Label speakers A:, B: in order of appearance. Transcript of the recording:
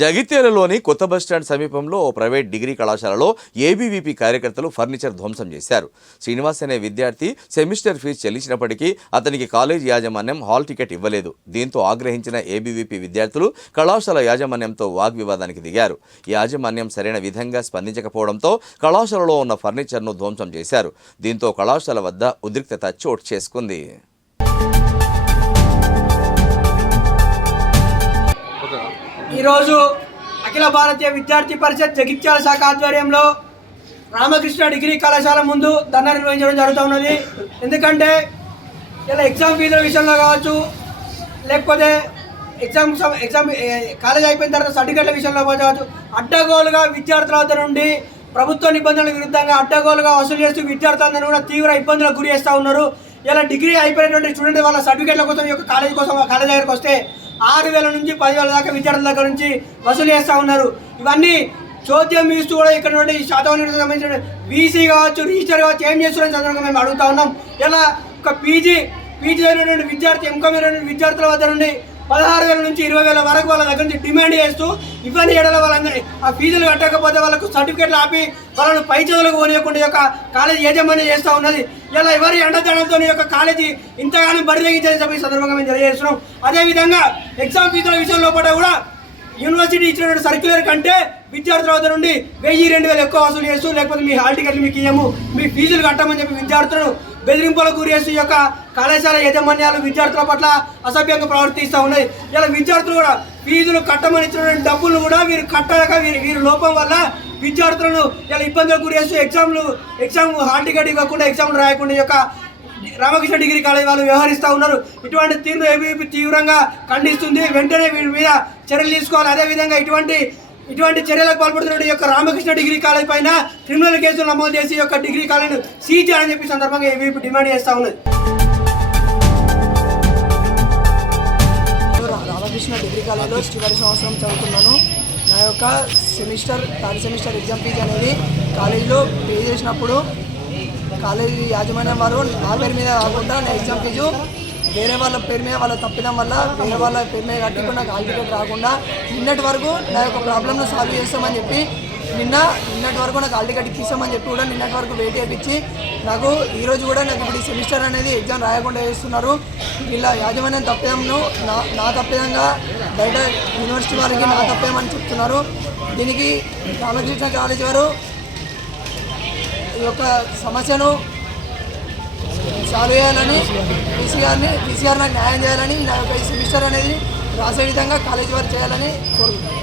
A: జగిత్యాలలోని కొత్త బస్టాండ్ సమీపంలో ఓ ప్రైవేట్ డిగ్రీ కళాశాలలో ఏబీవీపీ కార్యకర్తలు ఫర్నిచర్ ధ్వంసం చేశారు. శ్రీనివాస్ అనే విద్యార్థి సెమిస్టర్ ఫీజు చెల్లించినప్పటికీ అతనికి కాలేజ్ యాజమాన్యం హాల్ టికెట్ ఇవ్వలేదు. దీంతో ఆగ్రహించిన ఏబీవీపీ విద్యార్థులు కళాశాల యాజమాన్యంతో వాగ్వివాదానికి దిగారు. యాజమాన్యం సరైన విధంగా స్పందించకపోవడంతో కళాశాలలో ఉన్న ఫర్నిచర్ను ధ్వంసం చేశారు. దీంతో కళాశాల వద్ద ఉద్రిక్తత చోటు చేసుకుంది.
B: ఈరోజు అఖిల భారతీయ విద్యార్థి పరిషత్ జగిత్యాల శాఖ ఆధ్వర్యంలో రామకృష్ణ డిగ్రీ కళాశాల ముందు ధర్నా నిర్వహించడం జరుగుతూ ఉన్నది. ఎందుకంటే ఇలా ఎగ్జామ్ ఫీజుల విషయంలో కావచ్చు లేకపోతే ఎగ్జామ్ ఎగ్జామ్ కాలేజ్ అయిపోయిన తర్వాత సర్టిఫికెట్ల విషయంలో కావచ్చు అడ్డగోలుగా విద్యార్థుల వద్ద నుండి ప్రభుత్వ నిబంధనలకు విరుద్ధంగా అడ్డగోలుగా వసూలు చేస్తూ విద్యార్థులందరూ కూడా తీవ్ర ఇబ్బందులకు గురి చేస్తూ ఉన్నారు. ఇలా డిగ్రీ అయిపోయినటువంటి స్టూడెంట్ వాళ్ళ సర్టిఫికేట్ల కోసం ఈ యొక్క కాలేజ్ కోసం కాలేజ్ దగ్గరకు వస్తే ఆరు వేల నుంచి పదివేల దాకా విద్యార్థుల దగ్గర నుంచి వసూలు చేస్తూ ఉన్నారు. ఇవన్నీ చోద్యం ఇస్తూ కూడా ఇక్కడ నుండి శాతం సంబంధించిన బీసీ కావచ్చు రీచర్ కావచ్చు ఏం చేస్తున్నారని సందర్భంగా మేము అడుగుతా ఉన్నాం. ఇలా ఒక పీజీ పీజీ అయినటువంటి విద్యార్థి ఎంకామ్ విద్యార్థుల వద్ద నుండి పదహారు వేల నుంచి ఇరవై వేల వరకు వాళ్ళ దగ్గర నుంచి డిమాండ్ చేస్తూ ఇవ్వని ఏడల వాళ్ళందరి ఆ ఫీజులు కట్టకపోతే వాళ్ళకు సర్టిఫికెట్లు ఆపి వాళ్ళను పై చదువులకు పోనీయకుండా ఈ యొక్క కాలేజీ యాజమాన్యం చేస్తూ ఉన్నది. ఇలా ఎవరి అండదండంతో ఈ యొక్క కాలేజీ ఇంతగానో బరిదగించే చెప్పి ఈ సందర్భంగా మేము తెలియజేస్తున్నాం. అదేవిధంగా ఎగ్జామ్ ఫీజుల విషయంలో కూడా కూడా యూనివర్సిటీ ఇచ్చినటువంటి సర్క్యులర్ కంటే విద్యార్థుల వద్ద నుండి వెయ్యి రెండు వేలు ఎక్కువ వసూలు చేస్తూ లేకపోతే మీ హాల్ టికెట్లు మీకు ఇయ్యము మీ ఫీజులు కట్టమని చెప్పి విద్యార్థులను బెదిరింపులకు గురి చేస్తూ ఈ యొక్క కళాశాల యాజమాన్యాలు విద్యార్థుల పట్ల అసభ్యంగా ప్రవర్తిస్తూ ఉన్నాయి. ఇలా విద్యార్థులు కూడా ఫీజులు కట్టమని ఇచ్చినటువంటి డబ్బులు కూడా వీరు కట్టలేక వీరి వీరి లోపం వల్ల విద్యార్థులను ఇలా ఇబ్బందులకు గురి చేస్తూ ఎగ్జామ్లు ఎగ్జామ్ హాల్ టికెట్ ఇవ్వకుండా ఎగ్జామ్లు రాయకుండా ఈ యొక్క రామకృష్ణ డిగ్రీ కాలేజ్ వాళ్ళు వ్యవహరిస్తూ ఉన్నారు. ఇటువంటి తీరును ఏబీపీ తీవ్రంగా ఖండిస్తుంది. వెంటనే వీరి మీద చర్యలు తీసుకోవాలి. అదేవిధంగా ఇటువంటి ఇటువంటి చర్యలకు పాల్పడుతున్న యొక్క రామకృష్ణ డిగ్రీ కాలేజ్ పైన క్రిమినల్ కేసులు నమోదు చేసి యొక్క డిగ్రీ కాలేజ్ సీజ్ చేయాలని చెప్పి సందర్భంగా ఏబీపీ డిమాండ్ చేస్తూ ఉన్నది.
C: రామకృష్ణ డిగ్రీ కాలేజ్లో చివరి సంవత్సరం చదువుతున్నాను. నా యొక్క semester third semester exam fee అనేది కాలేజీలో పే చేసినప్పుడు కాలేజీ యాజమాన్యం వారు నా పేరు మీద కాకుండా నా ఎగ్జామ్ ఫీజు వేరే వాళ్ళ పేరు మీద వాళ్ళ తప్పిదం వల్ల వేరే వాళ్ళ పేరు మీద కట్టి ఇప్పుడు నాకు హాల్ టికెట్ రాకుండా నిన్నటి వరకు నా యొక్క ప్రాబ్లమ్ను సాల్వ్ చేస్తామని చెప్పి నిన్న నిన్నటి వరకు నాకు హాల్ టికెట్ చెప్పి కూడా నిన్నటి వరకు వెయిట్ చేయించి నాకు ఈరోజు కూడా నాకు ఇప్పుడు ఈ సెమిస్టర్ అనేది ఎగ్జామ్ రాయకుండా చేస్తున్నారు. ఇలా యాజమాన్యం తప్పేమను నా నా తప్పేదంగా బయట యూనివర్సిటీ వారికి నా తప్పేమని చెప్తున్నారు. దీనికి రామకృష్ణ కాలేజ్ వారు యొక్క సమస్యను సాల్వ్ చేయాలని కేసీఆర్ని కేసీఆర్ నాకు న్యాయం చేయాలని నా యొక్క ఈ సెమిస్టర్ అనేది రాసే విధంగా కాలేజీ వారు చేయాలని కోరుకుంటున్నాను.